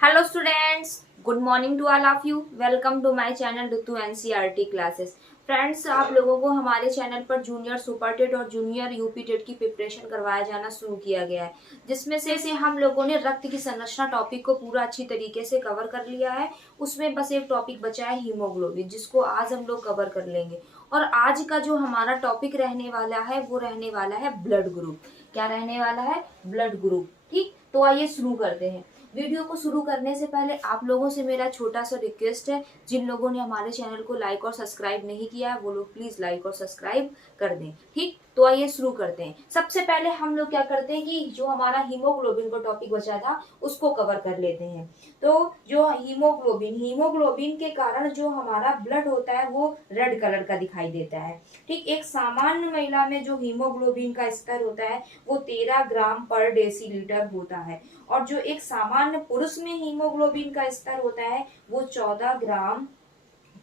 Hello students, good morning to all of you. Welcome to my channel Ritu NCERT classes. Friends, आप लोगों को हमारे channel पर junior super TET और junior UP TET की preparation करवाया जाना शुरू किया गया है, जिसमें से हम लोगों ने रक्त की संरचना टॉपिक को पूरा अच्छी तरीके से कवर कर लिया है। उसमें बस एक टॉपिक बचा है हीमोग्लोबिन, जिसको आज हम लोग कवर कर लेंगे। और आज का जो हमारा टॉपिक रहने वाला है वो रहने वाला है ब्लड ग्रुप। क्या रहने वाला है? Blood group. ठीक, तो आइए शुरू करते हैं। वीडियो को शुरू करने से पहले आप लोगों से मेरा छोटा सा रिक्वेस्ट है, जिन लोगों ने हमारे चैनल को लाइक और सब्सक्राइब नहीं किया है वो लोग प्लीज लाइक और सब्सक्राइब कर दें। ठीक, तो आइए शुरू करते हैं। सबसे पहले हम लोग क्या करते हैं कि जो हमारा हीमोग्लोबिन का टॉपिक बचा था उसको कवर कर लेते हैं। तो जो हीमोग्लोबिन के कारण जो हमारा ब्लड होता है वो रेड कलर का दिखाई देता है। ठीक, एक सामान्य महिला में जो हीमोग्लोबिन का स्तर होता है वो 13 ग्राम पर डेसीलीटर होता है, और जो एक सामान्य पुरुष में हीमोग्लोबिन का स्तर होता है वो 14 ग्राम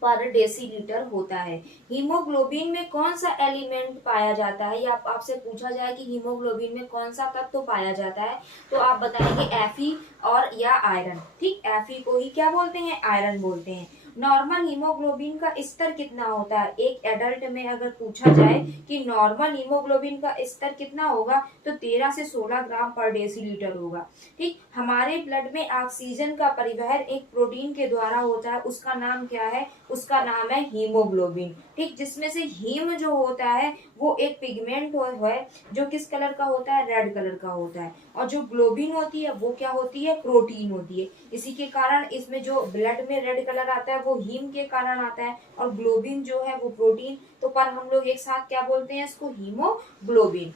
पर डेसीलीटर होता है। हीमोग्लोबिन में कौन सा एलिमेंट पाया जाता है, या आपसे पूछा जाए कि हीमोग्लोबिन में कौन सा तत्व तो पाया जाता है, तो आप बताएंगे एफी और या आयरन। ठीक, एफी को ही क्या बोलते हैं? आयरन बोलते हैं। नॉर्मल हीमोग्लोबिन का स्तर कितना होता है? एक एडल्ट में अगर पूछा जाए कि नॉर्मल हीमोग्लोबिन का स्तर कितना होगा, तो 13 से 16 ग्राम पर डेसीलीटर होगा। ठीक, हमारे ब्लड में ऑक्सीजन का परिवहन एक प्रोटीन के द्वारा होता है, उसका नाम क्या है? उसका नाम है हीमोग्लोबिन। ठीक, जिसमें से हीम जो होता है वो एक पिगमेंट है जो किस कलर का होता है? रेड कलर का होता है। और जो ग्लोबिन होती है वो क्या होती है? प्रोटीन होती है। इसी के कारण इसमें जो ब्लड में रेड कलर आता है वो हीम के कारण आता है, और ग्लोबिन जो है वो प्रोटीन। तो पर हम लोग एक साथ क्या बोलते हैं इसको? हीमोग्लोबिन।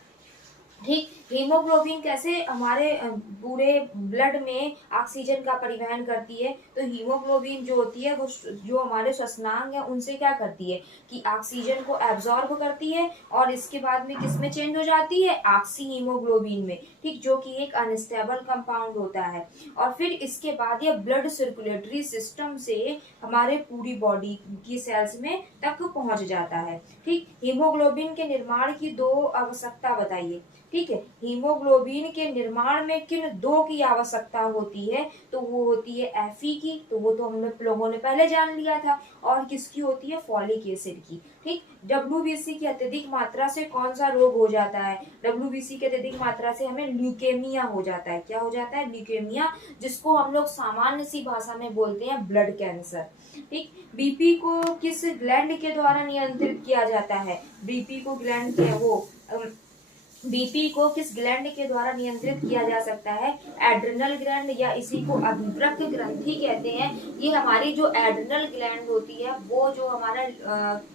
ठीक, हीमोग्लोबिन कैसे हमारे पूरे ब्लड में ऑक्सीजन का परिवहन करती है? तो हीमोग्लोबिन जो होती है वो जो हमारे श्वसनांग है उनसे क्या करती है कि ऑक्सीजन को एब्जॉर्ब करती है, और इसके बाद में किस में चेंज हो जाती है? ऑक्सी हीमोग्लोबिन में। ठीक, जो कि एक अनस्टेबल कंपाउंड होता है। और फिर इसके बाद ये ब्लड सर्कुलेटरी सिस्टम से हमारे पूरी बॉडी की सेल्स में तक पहुंच जाता है। ठीक, हीमोग्लोबिन के निर्माण की दो आवश्यकता बताइए। ठीक है, हीमोग्लोबिन के निर्माण में किन दो की आवश्यकता होती है? तो वो होती है एफी की, तो वो तो हम लोगों ने पहले जान लिया था। और किसकी होती है? फॉलिक एसिड की। ठीक, डब्ल्यूबीसी की अत्यधिक मात्रा से कौन सा रोग हो जाता है? डब्ल्यूबीसी की अत्यधिक मात्रा से हमें ल्यूकेमिया हो जाता है। क्या हो जाता है? ल्यूकेमिया, जिसको हम लोग सामान्य सी भाषा में बोलते हैं ब्लड कैंसर। ठीक, बीपी को किस ग्लैंड के द्वारा नियंत्रित किया जाता है? बीपी को ग्लैंड के वो बीपी को किस ग्लैंड के द्वारा नियंत्रित किया जा सकता है? एड्रिनल ग्लैंड, या इसी को अभिवृक्क ग्रंथि कहते हैं। ये हमारी जो एड्रिनल ग्लैंड होती है वो जो हमारा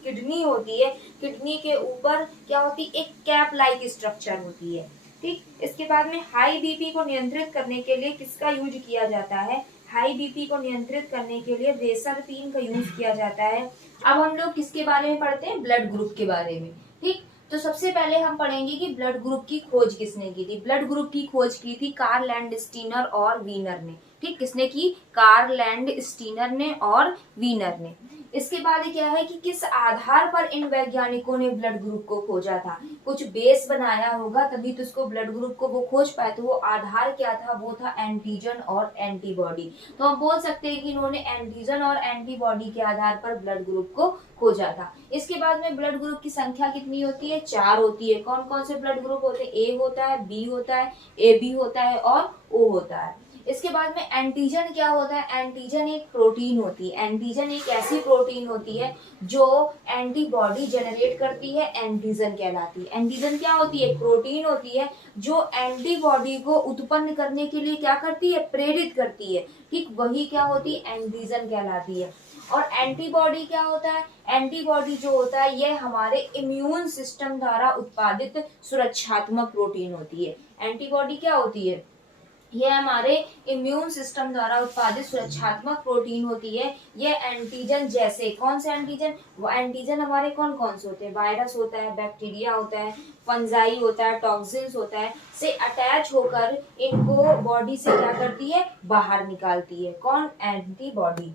किडनी होती है, किडनी के ऊपर क्या होती है? एक कैप लाइक स्ट्रक्चर होती है। ठीक, इसके बाद में हाई बीपी को नियंत्रित करने के लिए किसका यूज किया जाता है? हाई बीपी को नियंत्रित करने के लिए रेसरपीन का यूज किया जाता है। अब हम लोग किसके बारे में पढ़ते हैं? ब्लड ग्रुप के बारे में। ठीक, तो सबसे पहले हम पढ़ेंगे कि ब्लड ग्रुप की खोज किसने की थी। ब्लड ग्रुप की खोज की थी कार्ल लैंडस्टीनर और वीनर ने। ठीक, किसने की? कार्ल लैंडस्टीनर ने और वीनर ने। इसके बाद क्या है कि किस आधार पर इन वैज्ञानिकों ने ब्लड ग्रुप को खोजा था? कुछ बेस बनाया होगा तभी तो उसको ब्लड ग्रुप को वो खोज पाए। तो वो आधार क्या था? वो था एंटीजन और एंटीबॉडी। तो हम बोल सकते हैं कि इन्होंने एंटीजन और एंटीबॉडी के आधार पर ब्लड ग्रुप को खोजा था। इसके बाद में ब्लड ग्रुप की संख्या कितनी होती है? 4 होती है। कौन कौन से ब्लड ग्रुप होते हैं? ए होता है, बी होता है, ए बी होता है और ओ होता है। इसके बाद में एंटीजन क्या होता है? एंटीजन एक प्रोटीन होती है। एंटीजन एक ऐसी प्रोटीन होती है जो एंटीबॉडी जनरेट करती है, एंटीजन कहलाती है। एंटीजन क्या होती है? प्रोटीन होती है जो एंटीबॉडी को उत्पन्न करने के लिए क्या करती है? प्रेरित करती है। ठीक, वही क्या होती है? एंटीजन कहलाती है। और एंटीबॉडी क्या होता है? एंटीबॉडी जो होता है यह हमारे इम्यून सिस्टम द्वारा उत्पादित सुरक्षात्मक प्रोटीन होती है। एंटीबॉडी क्या होती है? यह हमारे इम्यून सिस्टम द्वारा उत्पादित सुरक्षात्मक प्रोटीन होती है। यह एंटीजन जैसे, कौन से एंटीजन? वो एंटीजन हमारे कौन कौन से होते हैं? वायरस होता है, बैक्टीरिया होता है, फंजाई होता है, टॉक्सिन्स होता है, से अटैच होकर इनको बॉडी से क्या करती है? बाहर निकालती है। कौन? एंटीबॉडी।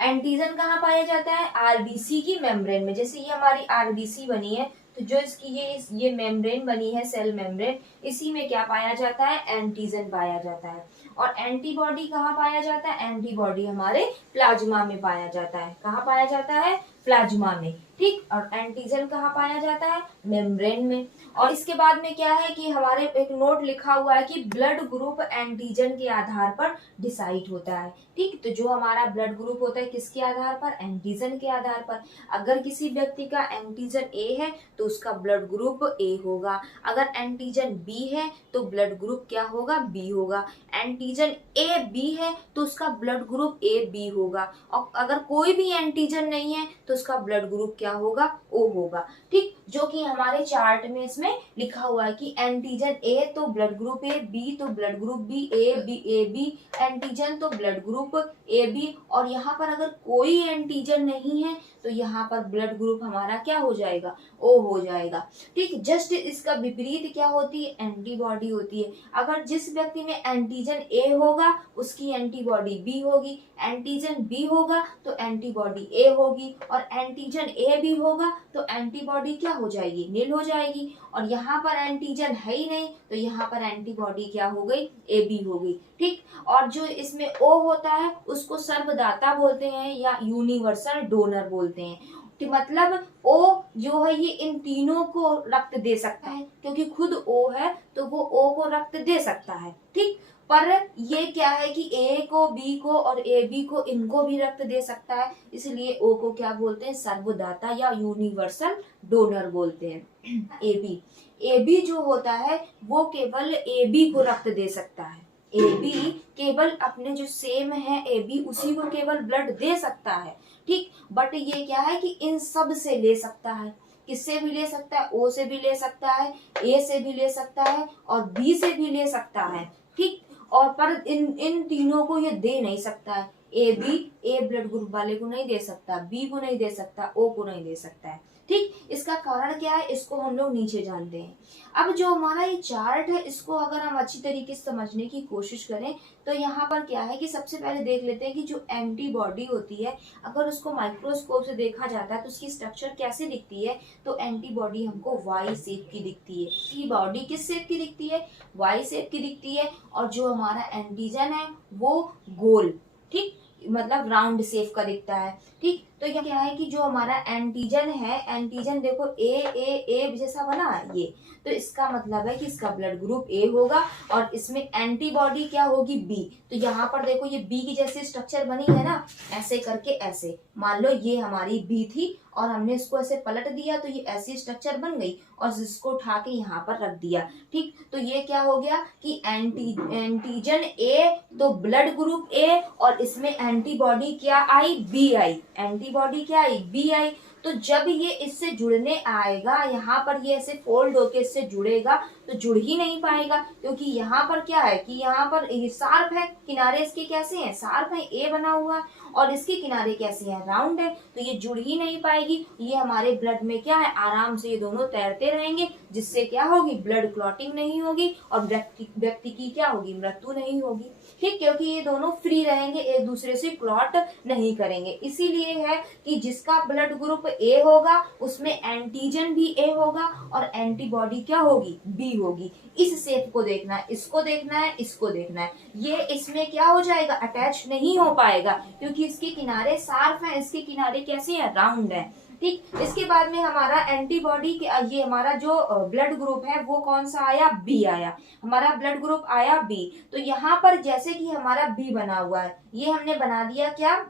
एंटीजन कहाँ पाया जाता है? आरबीसी की मेम्ब्रेन में। जैसे ये हमारी आरबीसी बनी है तो जो इसकी ये मेम्ब्रेन बनी है, सेल मेम्ब्रेन, इसी में क्या पाया जाता है? एंटीजन पाया जाता है। और एंटीबॉडी कहाँ पाया जाता है, एंटीबॉडी हमारे प्लाज्मा में पाया जाता है। कहाँ पाया जाता है, प्लाज्मा में, ठीक। और एंटीजन कहाँ पाया जाता है, मेम्ब्रेन में। और इसके बाद में क्या है कि हमारे एक नोट लिखा हुआ है कि ब्लड ग्रुप एंटीजन के आधार पर डिसाइड होता है, ठीक। तो जो हमारा ब्लड ग्रुप होता है किसके आधार पर, एंटीजन के आधार पर। अगर किसी व्यक्ति का एंटीजन ए है तो उसका ब्लड ग्रुप ए होगा, अगर एंटीजन बी है तो ब्लड ग्रुप क्या होगा, बी होगा। एंटीजन ए बी है तो उसका ब्लड ग्रुप ए बी होगा, और अगर कोई भी एंटीजन नहीं है तो उसका ब्लड ग्रुप क्या होगा, ओ होगा, ठीक। जो कि हमारे चार्ट में इसमें लिखा हुआ है कि एंटीजन ए तो ब्लड ग्रुप ए, बी तो blood group B, A B antigen तो ब्लड ग्रुप ए बी। और यहाँ पर अगर कोई एंटीजन नहीं है तो यहाँ पर ब्लड ग्रुप हमारा क्या हो जाएगा, ओ हो जाएगा, ठीक। जस्ट इसका विपरीत क्या होती है, एंटीबॉडी होती है। अगर जिस व्यक्ति में एंटीजन ए होगा उसकी एंटीबॉडी बी होगी, एंटीजन बी होगा तो एंटीबॉडी ए होगी, और एंटीजन ए बी होगा तो एंटीबॉडी क्या हो जाएगी, नील हो जाएगी। और यहाँ पर एंटीजन है ही नहीं तो यहाँ पर एंटीबॉडी क्या हो गई, ए बी हो गई, ठीक। और जो इसमें ओ होता है उसको सर्वदाता बोलते हैं या यूनिवर्सल डोनर बोलते हैं, कि मतलब ओ जो है ये इन तीनों को रक्त दे सकता है, क्योंकि खुद ओ है तो वो ओ को रक्त दे सकता है, ठीक। पर ये क्या है कि ए को, बी को और ए बी को, इनको भी रक्त दे सकता है, इसलिए ओ को क्या बोलते हैं, सर्वदाता या यूनिवर्सल डोनर बोलते हैं। ए बी जो होता है वो केवल ए बी को रक्त दे सकता है, ए बी केवल अपने जो सेम है ए बी उसी को केवल ब्लड दे सकता है, ठीक। बट ये क्या है कि इन सब से ले सकता है, किससे भी ले सकता है, ओ से भी ले सकता है, ए से भी ले सकता है और बी से भी ले सकता है, ठीक। और पर इन तीनों को ये दे नहीं सकता है, A B A blood group वाले को नहीं दे सकता, बी को नहीं दे सकता, ओ को नहीं दे सकता है, ठीक। इसका कारण क्या है, इसको हम लोग नीचे जानते हैं। अब जो हमारा ये चार्ट है इसको अगर हम अच्छी तरीके से समझने की कोशिश करें तो यहाँ पर क्या है कि सबसे पहले देख लेते हैं कि जो एंटीबॉडी होती है अगर उसको माइक्रोस्कोप से देखा जाता है तो उसकी स्ट्रक्चर कैसे दिखती है, तो एंटीबॉडी हमको वाई शेप की दिखती है। एंटीबॉडी किस शेप की दिखती है, वाई शेप की दिखती है। और जो हमारा एंटीजन है वो गोल, ठीक, मतलब राउंड शेप का दिखता है, ठीक। तो ये क्या है कि जो हमारा एंटीजन है, एंटीजन देखो ए जैसा बना है ये, तो इसका मतलब है कि इसका ब्लड ग्रुप ए होगा और इसमें एंटीबॉडी क्या होगी, बी। तो यहाँ पर देखो ये बी की जैसी स्ट्रक्चर बनी है ना, ऐसे करके ऐसे मान लो ये हमारी बी थी और हमने इसको ऐसे पलट दिया तो ये ऐसी स्ट्रक्चर बन गई और जिसको उठा के यहाँ पर रख दिया, ठीक। तो ये क्या हो गया कि एंटीजन ए तो ब्लड ग्रुप ए और इसमें एंटीबॉडी क्या आई, बी आई, एंटीबॉडी क्या आई, बी आई। तो जब ये इससे जुड़ने आएगा, यहाँ पर ये ऐसे फोल्ड होके इससे जुड़ेगा तो जुड़ ही नहीं पाएगा, क्योंकि यहाँ पर क्या है कि यहाँ पर शार्प है, किनारे इसके कैसे हैं, शार्प है, ए बना हुआ है और इसके किनारे कैसे हैं, राउंड है, तो ये जुड़ ही नहीं पाएगी। ये हमारे ब्लड में क्या है, आराम से ये दोनों तैरते रहेंगे, जिससे क्या होगी, ब्लड क्लॉटिंग नहीं होगी और व्यक्ति की क्या होगी, मृत्यु नहीं होगी, ठीक। क्योंकि ये दोनों फ्री रहेंगे, एक दूसरे से क्लॉट नहीं करेंगे। इसीलिए है कि जिसका ब्लड ग्रुप ए होगा उसमें एंटीजन भी ए होगा और एंटीबॉडी क्या होगी, बी होगी। इस शेप को देखना है, इसको देखना है, इसको देखना है, ये इसमें क्या हो जाएगा, अटैच नहीं हो पाएगा, क्योंकि इसके किनारे शार्प है, इसके किनारे कैसे है, राउंड है, ठीक। इसके बाद में हमारा एंटीबॉडी के ये हमारा जो ब्लड ग्रुप है वो कौन सा आया, बी आया, हमारा ब्लड ग्रुप आया बी। तो यहाँ पर जैसे कि हमारा बी बना हुआ है, ये हमने बना दिया क्या,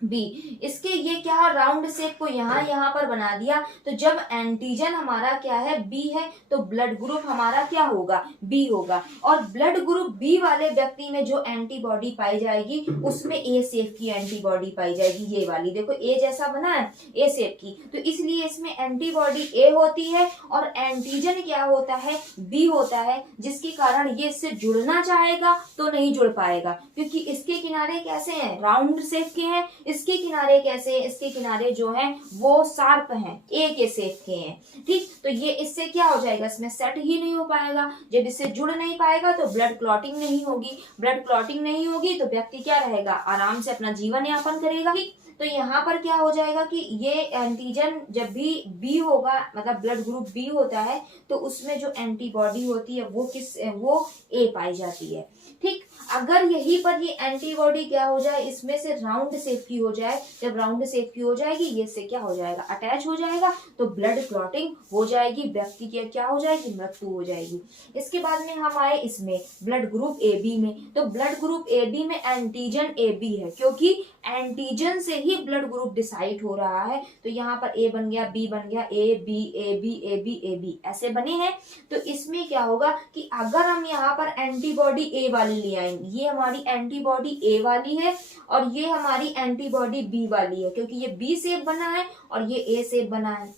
बी। इसके ये क्या राउंड शेप को यहाँ पर बना दिया, तो जब एंटीजन हमारा क्या है, बी है, तो ब्लड ग्रुप हमारा क्या होगा, बी होगा। और ब्लड ग्रुप बी वाले व्यक्ति में जो एंटीबॉडी पाई जाएगी उसमें ए शेप की एंटीबॉडी पाई जाएगी, ये वाली देखो ए जैसा बना है, ए शेप की, तो इसलिए इसमें एंटीबॉडी ए होती है और एंटीजन क्या होता है, बी होता है, जिसके कारण ये इससे जुड़ना चाहेगा तो नहीं जुड़ पाएगा, क्योंकि इसके किनारे कैसे हैं, राउंड शेप के हैं, इसके किनारे कैसे, इसके किनारे जो हैं वो शार्प हैं, ए के शेप के हैं, ठीक। तो ये इससे क्या हो जाएगा, इसमें सेट ही नहीं हो पाएगा। जब इससे जुड़ नहीं पाएगा तो ब्लड क्लॉटिंग नहीं होगी, ब्लड क्लॉटिंग नहीं होगी तो व्यक्ति क्या रहेगा, आराम से अपना जीवन यापन करेगा, ठीक। तो यहाँ पर क्या हो जाएगा कि ये एंटीजन जब भी बी होगा, मतलब ब्लड ग्रुप बी होता है, तो उसमें जो एंटीबॉडी होती है वो वो ए पाई जाती है, ठीक, अगर यहीं पर ये एंटीबॉडी क्या हो जाए, इसमें से राउंड शेप की हो जाए, जब राउंड शेप की हो जाएगी ये से क्या हो जाएगा, अटैच हो जाएगा, तो ब्लड क्लॉटिंग हो जाएगी, व्यक्ति की क्या हो जाएगी, मृत्यु हो जाएगी। इसके बाद में हम आए इसमें ब्लड ग्रुप ए बी में, तो ब्लड ग्रुप ए बी में एंटीजन ए बी है, क्योंकि एंटीजन से ही ब्लड ग्रुप डिसाइड हो रहा है। तो यहाँ पर ए बन गया, बी बन गया, A B A B A B A B ऐसे बने हैं। तो इसमें क्या होगा कि अगर हम यहाँ पर एंटीबॉडी ए वाली ले आएंगे, ये हमारी एंटीबॉडी ए वाली है और ये हमारी एंटीबॉडी बी वाली है, क्योंकि ये बी शेप बना है और ये ए शेप बना है।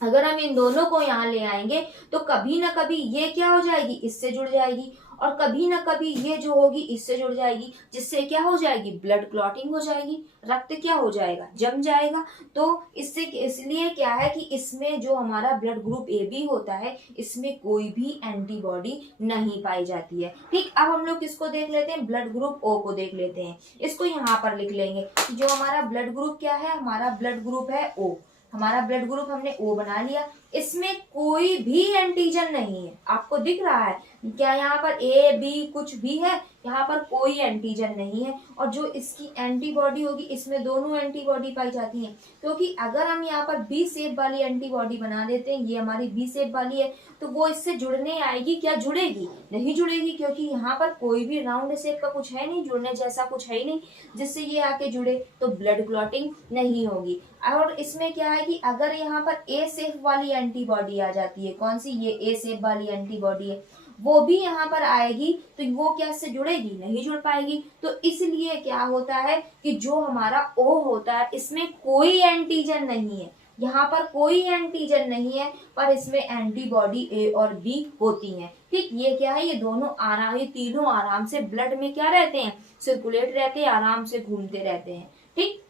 अगर हम इन दोनों को यहाँ ले आएंगे तो कभी ना कभी ये क्या हो जाएगी, इससे जुड़ जाएगी, और कभी ना कभी ये जो होगी इससे जुड़ जाएगी, जिससे क्या हो जाएगी, ब्लड क्लॉटिंग हो जाएगी, रक्त क्या हो जाएगा, जम जाएगा। तो इससे इसलिए क्या है कि इसमें जो हमारा ब्लड ग्रुप ए बी होता है, इसमें कोई भी एंटीबॉडी नहीं पाई जाती है। ठीक, अब हम लोग किसको देख लेते हैं, ब्लड ग्रुप ओ को देख लेते हैं। इसको यहाँ पर लिख लेंगे, जो हमारा ब्लड ग्रुप क्या है, हमारा ब्लड ग्रुप है ओ, हमारा ब्लड ग्रुप हमने ओ बना लिया। इसमें कोई भी एंटीजन नहीं है, आपको दिख रहा है क्या, यहाँ पर ए बी कुछ भी है, यहाँ पर कोई एंटीजन नहीं है। और जो इसकी एंटीबॉडी होगी, इसमें दोनों एंटीबॉडी पाई जाती हैं, क्योंकि अगर हम यहाँ पर बी शेप वाली एंटीबॉडी बना देते हैं, ये हमारी बी शेप वाली है, तो वो इससे जुड़ने आएगी, क्या जुड़ेगी, नहीं जुड़ेगी, क्योंकि यहाँ पर कोई भी राउंड शेप का कुछ है नहीं, जुड़ने जैसा कुछ है ही नहीं जिससे ये आके जुड़े, तो ब्लड क्लॉटिंग नहीं होगी। और इसमें क्या है कि अगर यहाँ पर ए शेप वाली एंटीबॉडी आ जाती है, कौन सी, ये ए शेप वाली एंटीबॉडी है, वो भी यहाँ पर आएगी, तो वो क्या से जुड़ेगी, नहीं जुड़ पाएगी। तो इसलिए क्या होता है कि जो हमारा ओ होता है, इसमें कोई एंटीजन नहीं है, यहाँ पर कोई एंटीजन नहीं है, पर इसमें एंटीबॉडी ए और बी होती हैं। ठीक, ये क्या है, ये दोनों आराम, ये तीनों आराम से ब्लड में क्या रहते हैं, सर्कुलेट रहते हैं, आराम से घूमते रहते हैं। ठीक,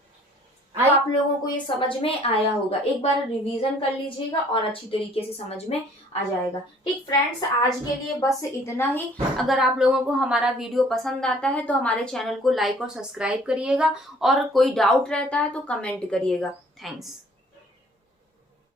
आप लोगों को ये समझ में आया होगा, एक बार रिवीजन कर लीजिएगा और अच्छी तरीके से समझ में आ जाएगा। ठीक फ्रेंड्स, आज के लिए बस इतना ही। अगर आप लोगों को हमारा वीडियो पसंद आता है तो हमारे चैनल को लाइक और सब्सक्राइब करिएगा, और कोई डाउट रहता है तो कमेंट करिएगा। थैंक्स।